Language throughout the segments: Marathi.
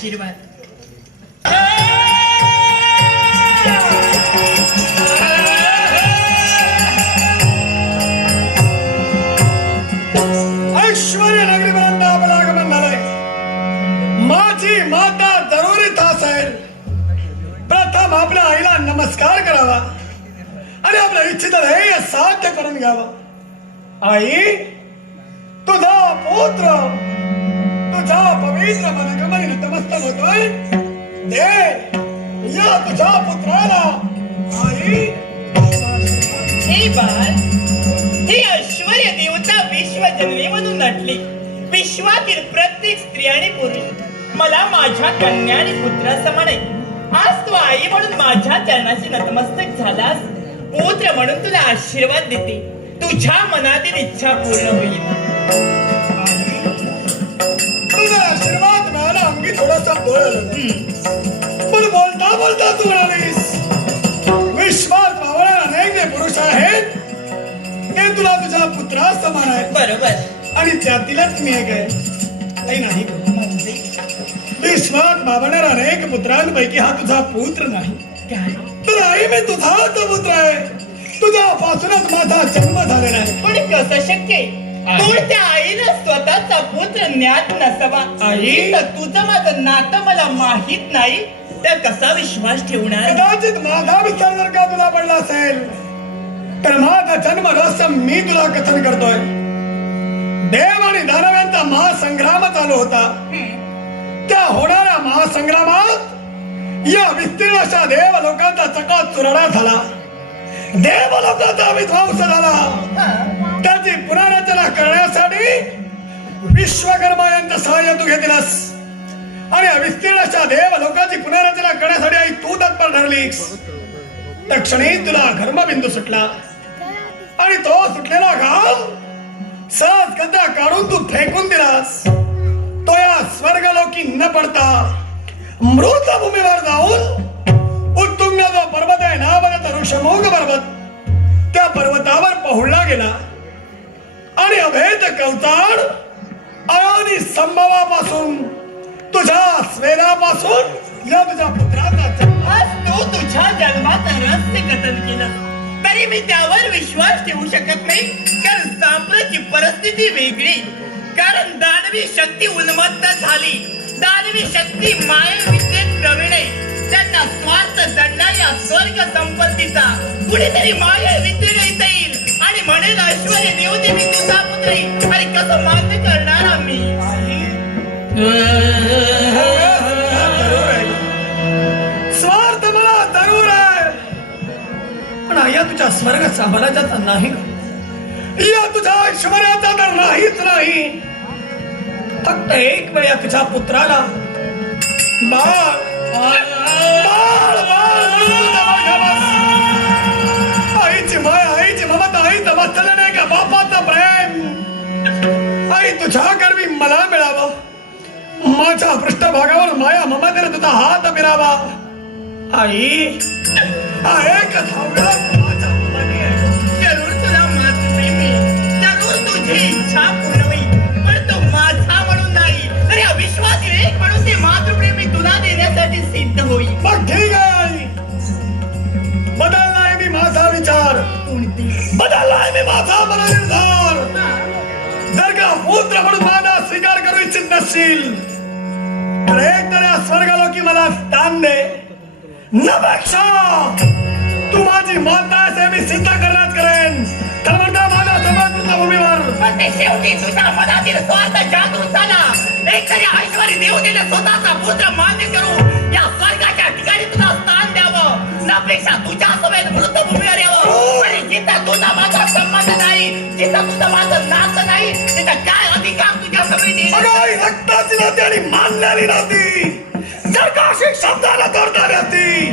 आशीर्वाद. ऐश्वर्य नगरीपर्यंत आपलं आगमन झालंय. माझी माता जरुरी तास आहे. प्रथम आपल्या आईला नमस्कार करावा आणि आपलं इच्छित ध्येय साध्य करून घ्यावं. आई, तुझा पुत्र तुझ्या पवित्र मनगमनी नतमस्तक होतोय. दे या तुझ्या पुत्राला आई. हे बाळ, ही ऐश्वर्य देवता विश्वजननीमधून नटली. विश्वातील प्रत्येक स्त्री आणि पुरुष मला माझ्या कन्या आणि पुत्रासमान आहे. आज तू आई म्हणून माझ्या चरणाशी नतमस्तक झालास. पुत्र म्हणून तुला आशीर्वाद देते. तुझ्या मनातील इच्छा पूर्ण होईल. तुझा आशीर्वाद मिळाला अंगी थोडासा बळ. पण बोलता बोलता तू म्हणालीस विश्वात वावळ्या अनेक पुरुष आहेत हे तुला तुझ्या पुत्रा समान आहे. बरोबर. आणि त्यातीलच मी एक आहे नाही. विश्वात वावळणाऱ्या अनेक पुत्रांपैकी हा तुझा पुत्र नाही. तर आई, मी तुझाच पुत्र आहे. तुझ्यापासूनच माझा जन्म झालेला आहे. पण कसं शक्य आहे? कोणत्या आईला स्वतःचा पुत्र ज्ञात नसावा? आई, तर तुझं माझं नातं मला माहित नाही तर कसा विश्वास ठेवणार? कदाचित माझा विचार जर का तुला पडला असेल तर माझा जन्म रहस्य मी तुला कथन करतोय. देव आणि दानवांचा महासंग्राम चालू होता. त्या होणाऱ्या महासंग्रामात या विस्तीर्ण अशा देव लोकांचा चकात चुराडा झाला. देव लोकांचा विध्वंस झाला. त्याची पुनर्रचना करण्यासाठी विश्वकर्मा यांचं सहाय्य तू घेतलास. आणि विस्तीर्ण अशा देव लोकांची पुनर्रचना करण्यासाठी आई तू तत्पर ठरलीस. तक्षणी तुला घर्मबिंदू सुटला आणि तो सुटलेला घाम सहज गदा काढून तू फेकून दिलास. तो या स्वर्गलोकी न पडता मृत भूमीवर जाऊन उत्तुंग जो पर्वत आहे नावाचा ऋषमोग पर्वत, त्या पर्वतावर पहुडला गेला आणि अभेद कवचाड आणि संभवापासून तुझ्या स्वेदापासून या तुझ्या पुत्राचा जन्म. आज तू तुझ्या जन्माचं रहस्य कथन केलं तरी मी त्यावर विश्वास ठेवू शकत नाही. कारण साम्राज्याची परिस्थिती वेगळी. कारण दानवी शक्ती उन्मत्त झाली. दानवी शक्ती मायाविद्येत प्रवीण आहे. त्यांना स्वार्थ जडला या स्वर्ग संपत्तीचा. कुणीतरी मायाविद्येला येईल आणि म्हणेल ऐश्वर्य देवते मी तुझा पुत्र आहे. आणि कसं मान्य करणार आम्ही? स्वार्थ मला जरूर आहे पण या तुझ्या स्वर्ग साम्राज्याचा नाही. या तुझ्या ऐश्वर्याचा तर नाहीच नाही. फक्त एक वेळ या तुझ्या पुत्राला बाळ बाळ बाळ आईची माया, आईची ममता, आईचं वात्सल्य नाही का बापाचं प्रेम आई तुझ्या कर्मी मला मिळावं. माझ्या पृष्ठभागावर माया ममतेने तुझा हात फिरावा. आई आहे का धावला माझ्या मनाने. जरूर तुला मातृप्रेम आहे. जरूर तुझी इच्छा पूर्ण होईल. पण तो माझा म्हणून नाही तर या विश्वातील एक म्हणून ते मातृप्रेमी तुला देण्यासाठी सिद्ध होईल. मग ठीक आहे आई. बदललाय मी माझा विचार. बदललाय मी माझा मननिर्धार. जर का पुत्र म्हणून माझा स्वीकार करू इच्छित नसशील तर एक तर या स्वर्गलोकी मला स्थान दे. नपेक्षा तू माझी माता आहे मी सिद्ध करण्यात करेन. तर म्हणता माझ्या समर्पित भूमीवर. पण ते शेवटी तुझ्या मनातील स्वार्थ जागृत झाला. एक तरी ऐश्वर्य देवतेने स्वतःचा पुत्र मान्य करू या स्वर्गाच्या ठिकाणी तुला स्थान द्यावं. नपेक्षा तुझ्या समेत मृतभूमीवर यावं. आणि जिथं तुझा माझा संबंध नाही, जिथं तुझं माझं नातं नाही, तिथं काय अधिकार तुझ्या समेत रक्ताची नाती आणि मानलेली नाती जर का अशी शब्दाला तोडणारी असती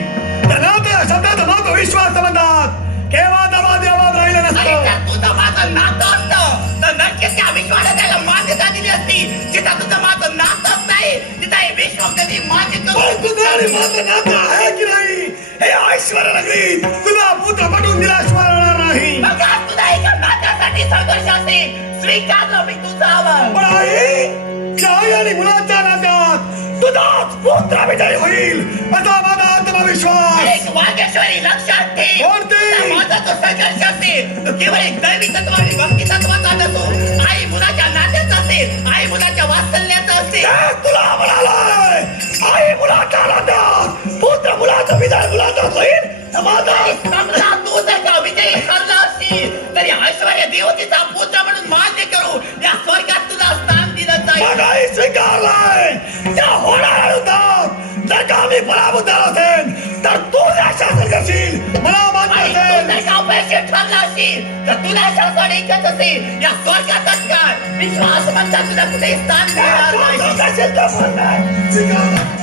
तर नात्या शब्दात माझा विश्वास म्हणतात. केव्हा दबाद यावाद राहिलं नसतं. तुझं माझं नातं असतं तर नक्कीच त्या विश्वाला त्याला मान्यता दिली असती. जिथं तुझं माझं नातंच नाही तिथं हे विश्व कधी मान्य करू. तुझं आणि माझं नातं आहे की नाही हे ऐश्वर्य नगरी तुला पुत्र पटवून दिल्याशिवाय राहणार नाही. मग आज तुझा एका नात्यासाठी संघर्ष असेल स्वीकारलं मी तुझं आवाज. पण आई त्या आई आणि मुलाच्या नात्यात युद्धात तुझाच पुत्र विजयी होईल असा माझा आत्मविश्वास. एक वागेश्वरी लक्षात ठेव. कोणती? आता माझा तो संघर्ष असेल तो केवळ एक दैवी तत्व आणि भक्ती तत्वाचा नसो, आई मुलाच्या नात्याचा असेल, आई मुलाच्या वात्सल्याचा असेल. तेच तुला म्हणालोय. आई मुलाच्या नात्यात पुत्र मुलाचा विजय मुलाचा होईल तर माझा समजा तू जर का विजयी ठरला असशील तरी ऐश्वर्य देवतेचा पुत्र म्हणून मान्य करू या स्वर्गात तुला स्थान दिलं जाईल. मगाही स्वीकारलाय. त्या होणाऱ्या युद्धात जर का मी पराभूत झालो असेल तर तू या शासन करशील मला मान्य आणि तू असेल. जर का अपयशी ठरला असशील तर तुला शासन एकच असेल या स्वर्गातच काय विश्वास म्हणता तुला कुठे स्थान मिळणार नाही. करशील तर म्हणणार. स्वीकारलं.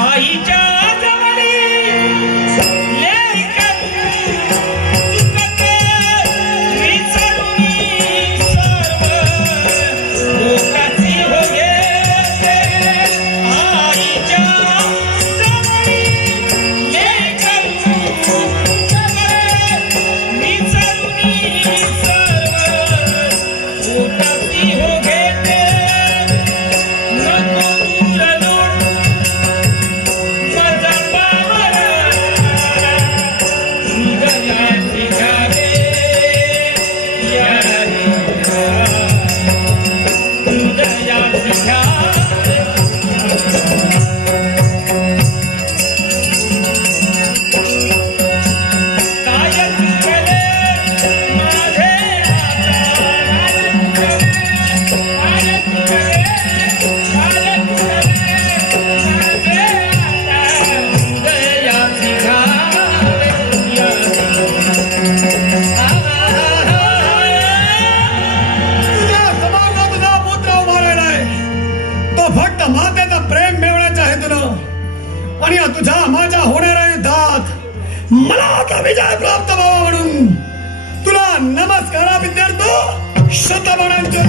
आईच्या जवळी लेकरू सुखत विसरून सर्व दुःखाची हो गेले. आईच्या जवळी लेकरू सुखत विसरून सर्व दुःखाची हो गेले. नको दूर लोट माझा पावरा हृदयाची घावे या हृदयाची घावे. काय चुकले माझे आता, काय चुकले माझे आता, हृदयाची घावे या. तुझ्या समाजात तुझा पुत्र उभा राहिलाय. तो फक्त मातेचा प्रेम मिळवण्याच्या हेतून आणि तुझ्या माझ्या होणाऱ्या युद्धात मला आता विजय प्राप्त व्हावा म्हणून तुला नमस्कार विद्यार्थी शतमानांचे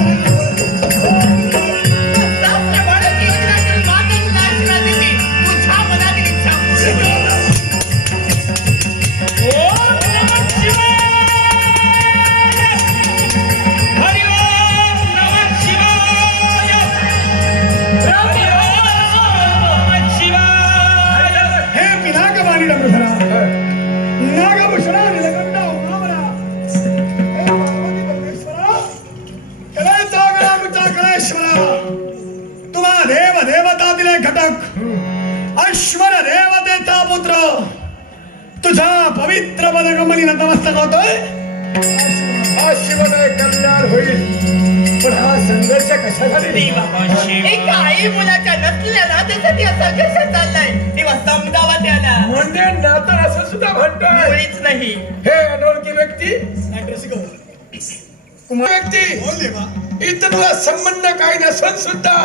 शास्त्रबाळाची योजना करून माता तुला आशीर्वाद देते. तुझ्या मनातील इच्छा पूर्ण कर. ओम नमः शिवाय. हरि ओम नमः शिवाय. हरि ओम नमः शिवाय. हे पिनाकवाणी नमस्कार नागभूषणा निलकंठा उमावरा हे पार्वती परमेश्वरा कलेचा गणानुचा कलेश्वरा तुम्हा देव देवता दिले घटक ऐश्वर देवतेचा पुत्र तुझ्या पवित्र पदकमली नतमस्तक होतोय. शिवाय कल्याण होईल पण हा संघर्ष कशासाठी देवा, एका आई मुलाच्या नसलेल्या त्यासाठी हा संघर्ष चाललाय तेव्हा समजावा त्याला. म्हणजे नातं असं सुद्धा म्हणतोय. मुळीच नाही. हे अनोळखी व्यक्ती बोल व्यक्ती देवा. इथं तुला संबंध काही नसून सुद्धा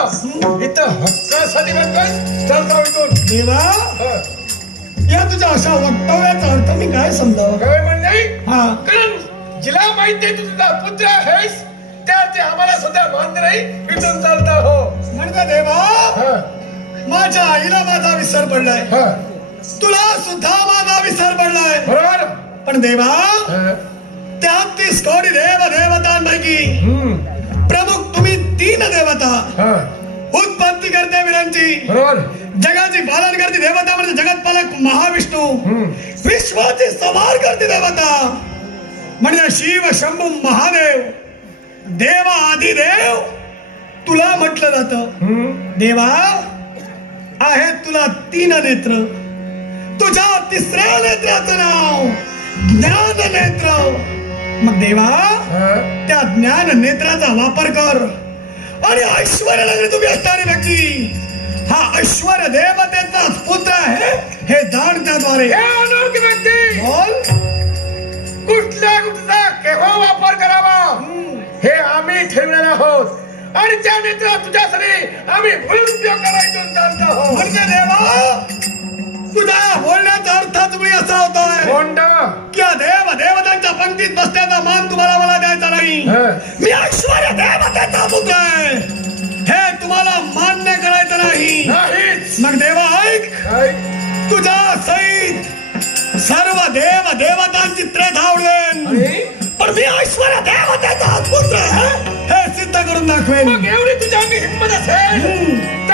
इथं हक्कासाठी म्हणतोय. चालता इथून देवा या तुझ्या अशा वक्तव्याचा अर्थ मी काय समजावं. काय म्हणणे हा कारण जिला माहिती आहे तू तुझा पुत्र आहेस त्या ते आम्हाला सुद्धा मान्य नाही. इथून चालता हो. म्हणजे देवा हा, माझ्या आईला माझा विसर पडलाय. हा, तुला सुद्धा माझा विसर पडलाय. बरोबर. पण देवा हा, 33 कोटी देव देवतांपैकी प्रमुख तुम्ही 3 देवता हा, उत्पत्ती करते वीरांची बरोबर. जगाची पालन करते देवता म्हणजे जगतपालक महाविष्णू विश्वाची संहार करते देवता म्हणजे शिव शंभू महादेव देवा आदिदेव तुला म्हटलं जातं. देवा आहेत तुला 3 नेत्र. तुझ्या 3ऱ्या नेत्राचं नाव ज्ञान नेत्र. मग देवा हा, त्या ज्ञान नेत्राचा वापर कर आणि ऐश्वर्य नगरी तुम्ही असणारी व्यक्ती हा ऐश्वर्य देवतेचाच पुत्र आहे हे जाण त्याद्वारे. हे अनोळखी व्यक्ती बोल. कुठल्या कुठचा केव्हा वापर करावा हे आम्ही ठेवणार आहोत आणि त्या नेत्रा तुझ्यासाठी आम्ही उपयोग करायचो चालतो आहोत. म्हणजे देवा तुझ्या बोलण्याचा अर्थच मी असा होतोय कोंडा की देव देवतांच्या पंक्तीत बसण्याचा मान तुम्हाला मला द्यायचा नाही. मी ऐश्वर्य देवतेचा पुत्र आहे हे तुम्हाला मान्य करायचं नाही. नाहीच. मग देवा ऐक काय? तुझ्या सहित सर्व देव देवतांची त्रेधा उडवेन आणि? पण मी ऐश्वर्य देवतेचा पुत्र आहे हे सिद्ध करून दाखवेन. मग एवढी तुझ्या अंगी हिंमत असेल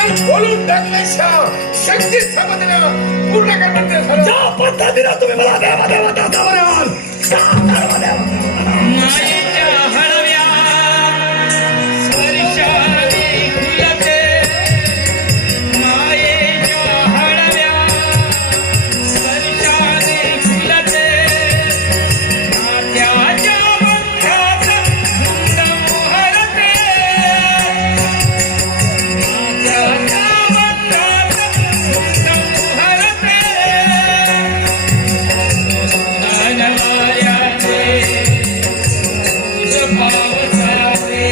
तर बोलून टाकल्याशिवाय शक्ती समजल्या पूर्ण करण्याचे ठरवलं. ज्या पद्धतीनं तुम्ही मला देवा देवा दादा म्हणाल, त्या देवा देवा मायेच्या हळव्या स्पर्शाने खुलते, मायेच्या हळव्या स्पर्शाने खुलते, नात्याच्या बंधात धुंद मोहरते, नात्याच्या बंधात धुंद मोहरते, अनवाऱ्याचे पावसाचे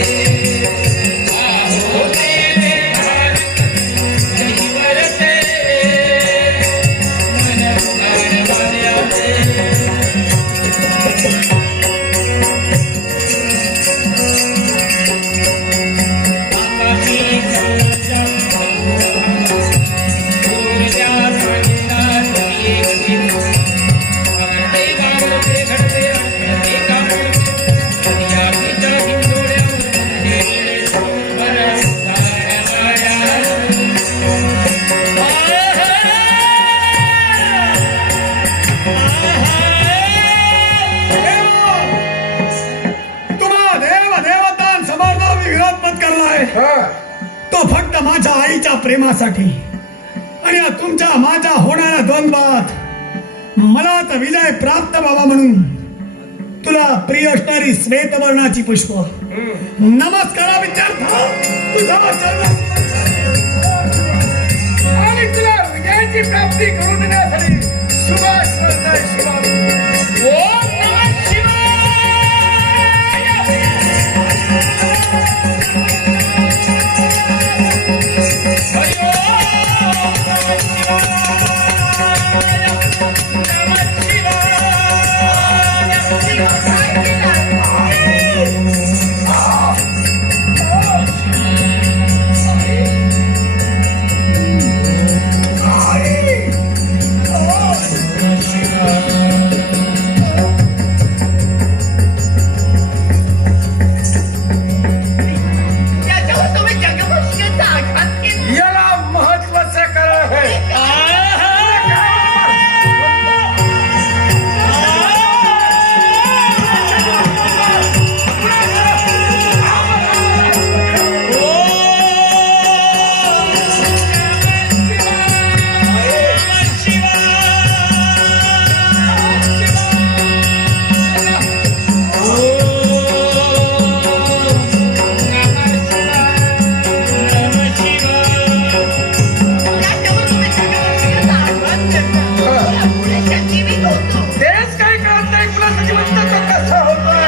आहो देवे दहिवरते, मन अनवाऱ्याचे आकाशी काळजा गोरल्या सांगणार एक दिन आवडते गावते घडते एका या पिता हिंदोड्या देवळे सोमवार सारवाड्या तुम्हा देव देवतां समोर जो विरोध पत्करलाय हा. तो फक्त माझ्या आईच्या प्रेमासाठी आणि या तुमच्या माझ्या होणाऱ्या द्वंद्वात मला तर विजय प्राप्त व्हावा म्हणून तुला प्रिय असणारी श्वेतवर्णाची पुष्प नमस्कार विद्यार्थ तुझा चरण आणि तुला विजयाची प्राप्ती करून देण्यासाठी शुभाश्रद्धाय शुभागुरु. ओम नमः शिवाय हरि ओम नमः त्याच्यावर तुम्ही जगभक्ष्याचा आघात केला. याला महत्वाचं कारण आहे. त्याच्यावर तुम्ही जगभक्ष्याचा आघात केला. तुला पुरेशा जीवित होतो. तेच काही कळत नाही तुला जिवंत तो कसा होतोय.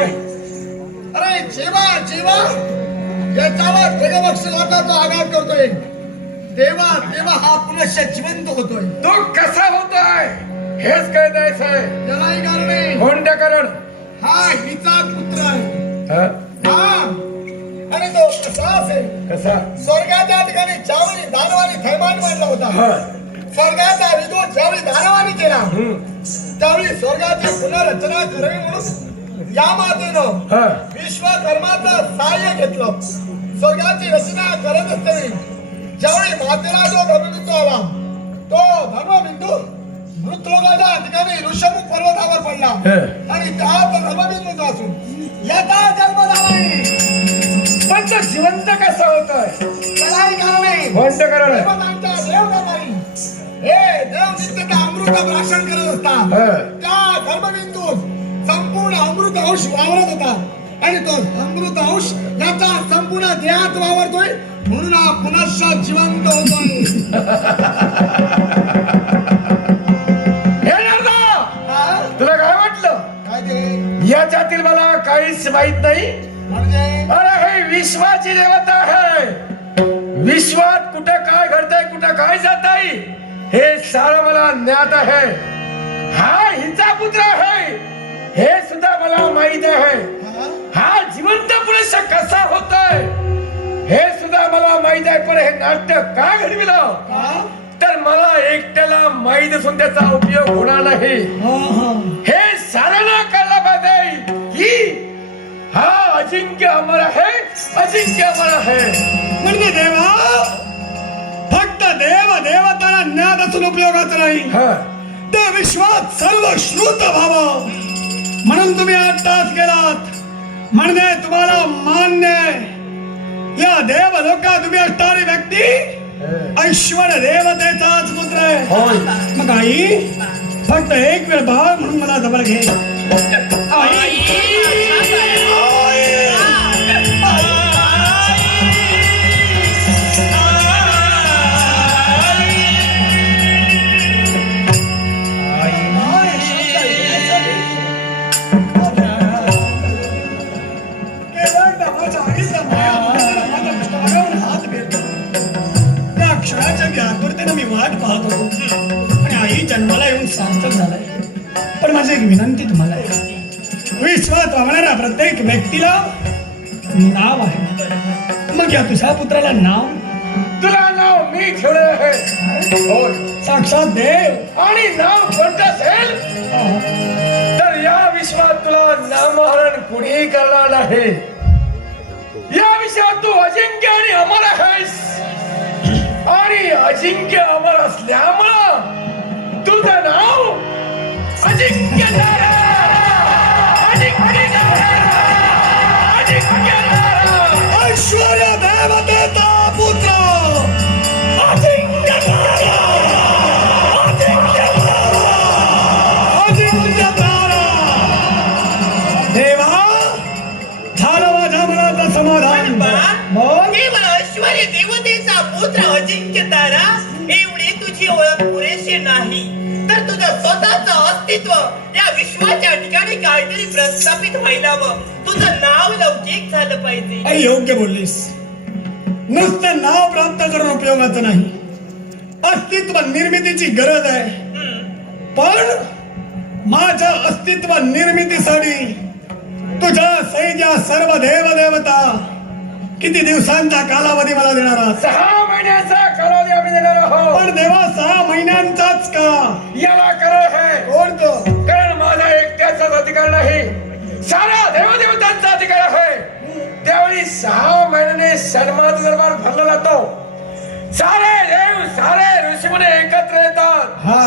अरे जेवा जेवा याच्यावर जगभक्षणाचा तो आघात करतोय. देवा देवा हा पुनश्च जिवंत होतोय. तो कसा होतोय हेच काय द्यायचंय. त्यालाही कारण नाही. कोणत्या कारण. हा हिचा पुत्र आहे. हा? हा आणि तो कसा असेल. कसा. स्वर्गाच्या ठिकाणी ज्यावेळी दानवाने थैमान मांडला होता. हा. स्वर्गाचा विदोष ज्यावेळी दानवाने केला हम्म. त्यावेळी स्वर्गाची पुनर्रचना करावी म्हणून या मातेनं हा. विश्वकर्माचं सहाय्य घेतलं. स्वर्गाची रचना करत असताना ज्यावेळी मातेला जो धर्मबिंदू आला तो धर्मबिंदू मृतलोकाच्या ठिकाणी ऋषमुख पर्वतावर पडला आणि त्या धर्मबिंदूचा असून याचा जन्म झाला नाही. पण तो जिवंत कसा होतोय. त्यालाही कारण नाही. कोणत्या कारण. देवतांच्या देवनामाई हे देव नित्य अमृत भाषण करत असतात. त्या धर्मबिंदूत संपूर्ण अमृत अंश वावरत होता आणि तो अमृत अंश याचा संपूर्ण देहात वावरतोय म्हणून हा पुनश्च जिवंत होतोय. हे नारदा, तुला काय वाटलं? काय ते याच्यातील मला काहीच माहित नाही. म्हणजे अरे हे विश्वाची देवता आहे. विश्वात कुठं काय घडतंय, कुठं काय जात आहे, हे सारं मला ज्ञात आहे. हा हिचा पुत्र आहे हे सुद्धा मला माहित आहे. हा जिवंत पुरुष कसा होतोय हे सुद्धा मला माहित आहे. पण हे नाट्य का घडविलं तर मला एकट्याला माहित असून त्याचा उपयोग होणार नाही. हे साऱ्यांना कळलं पाहिजे की हा अजिंक्य अमर आहे, अजिंक्य अमर आहे. म्हणजे देवा फक्त देव देवताला ज्ञात असून उपयोगाचं नाही. हा. ते विश्वात सर्व श्रुत व्हावं म्हणून तुम्ही 8 तास गेलात. म्हणजे तुम्हाला मान्य या देव लोकात तुम्ही असणारी व्यक्ती ऐश्वर देवतेचाच पुत्र आहे. होय. मग आई फक्त एक वेळ भाव म्हणून मला जवळ घे. मी वाट पाहत होतो आणि आई जन्माला येऊन सार्थक झालाय. पण माझी एक विनंती तुम्हाला आहे. विश्वात वागणाऱ्या प्रत्येक व्यक्तीला नाव आहे. मग या तुझ्या पुत्राला नाव तुला नाव मी ठेवलं आहे. होय. साक्षात देव आणि नाव कोणतं असेल तर या विश्वात तुला नामहरण कुणीही करणार नाही. या विश्वात तू अजिंक्य आणि अमर आहेस. आणि अजिंक्य अमर असल्यामुळं तुझं नाव अजिंक्य तारा, अजिंक्य तारा, अजिंक्य तारा. ऐश्वर्य देवतेचा पुत्र अजिंक्य तारा, अजिंक्य तारा, अजिंक्य तारा. देवा झालं माझ्या मनाचं समाधान. बोल. केवळ ऐश्वर्य देवतेचा पुत्र अजिंक्य तारा एवढी तुझी ओळख पुरेशी नाही तर तुझं स्वतःचं अस्तित्व या विश्वाच्या ठिकाणी काहीतरी प्रस्थापित व्हायला हवं. तुझं नाव लौकिक झालं पाहिजे. आई योग्य बोललीस. नुसतं नाव प्राप्त करून उपयोगाचं नाही. अस्तित्व निर्मितीची गरज आहे. पण माझ्या अस्तित्व निर्मितीसाठी तुझ्या सैन्या सर्व देव देवता किती दिवसांचा कालावधी मला देणार आहात? 6 महिन्याचा कालावधी आम्ही देणार आहोत. पण देवा 6 महिन्यांचाच का? याला कारण आहे. कोण तो? कारण माझा एकट्याचाच अधिकार नाही, साऱ्या देवदेवतांचा अधिकार आहे. त्यावेळी 6 महिन्याने सन्मान दरबार भरला जातो. सारे देव सारे ऋषीमुनी एकत्र येतात. हा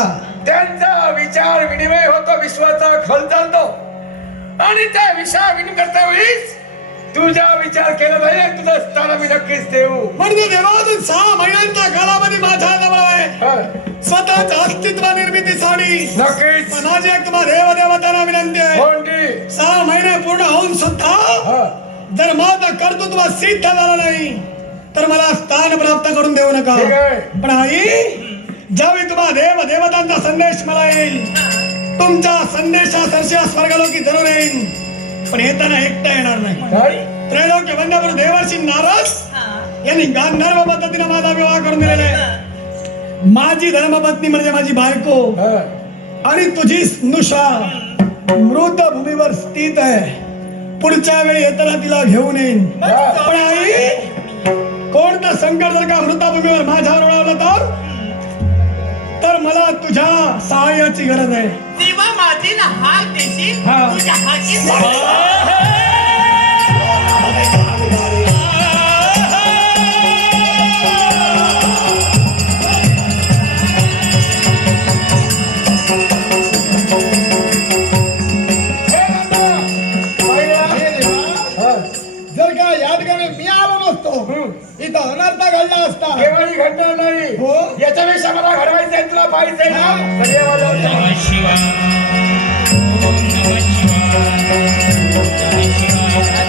त्यांचा विचार विनिमय होतो, विश्वाचा खल चालतो. आणि त्या विचार विनिमय करता वेळीच तुझा विचार केला नाही, तुझं स्थान आम्ही नक्कीच देऊ. म्हणजे देवा अजून 6 महिन्यांचा कालावधी माझ्या जवळ आहे. स्वतःच्या अस्तित्व निर्मितीसाठी नक्कीच. पण माझी एक तुम्हा देव देवतांना विनंती आहे. कोणती? 6 महिने पूर्ण होऊन सुद्धा जर माझं कर्तृत्व सिद्ध झालं नाही तर मला स्थान प्राप्त करून देऊ नका. ठीक आहे. पण आई ज्यावेळी तुम्हा देव देवतांचा संदेश मला येईल, तुमच्या संदेशासरशी स्वर्गलोकी जरूर येईल. पण येताना एकटा येणार नाही. काय? त्रैलोक्य वंदनापूर देवर्षी नारद यांनी गांधर्व पद्धतीने माझा विवाह करून दिलेला आहे. माझी धर्मपत्नी म्हणजे माझी बायको आणि तुझी नुषा मृत भूमीवर स्थित आहे. पुढच्या वेळी येताना तिला घेऊन येईन. पण आई कोणतं संकट जर का मृताभूमीवर माझ्यावर ओढवलं तर मला तुझ्या सहाय्याची गरज आहे. तेव्हा माझी ना हाक देशील. हा. तुझ्या हाकी जर का या ठिकाणी मी आलो नसतो इथं अनर्थ घडला असता. केव्हाही घडणार नाही. हो. याच्यापेक्षा मला घडवायचंय, तुला पाहिजे ना. धन्यवाद. नमः शिवाय. ओम नमः शिवाय. नमः शिवाय.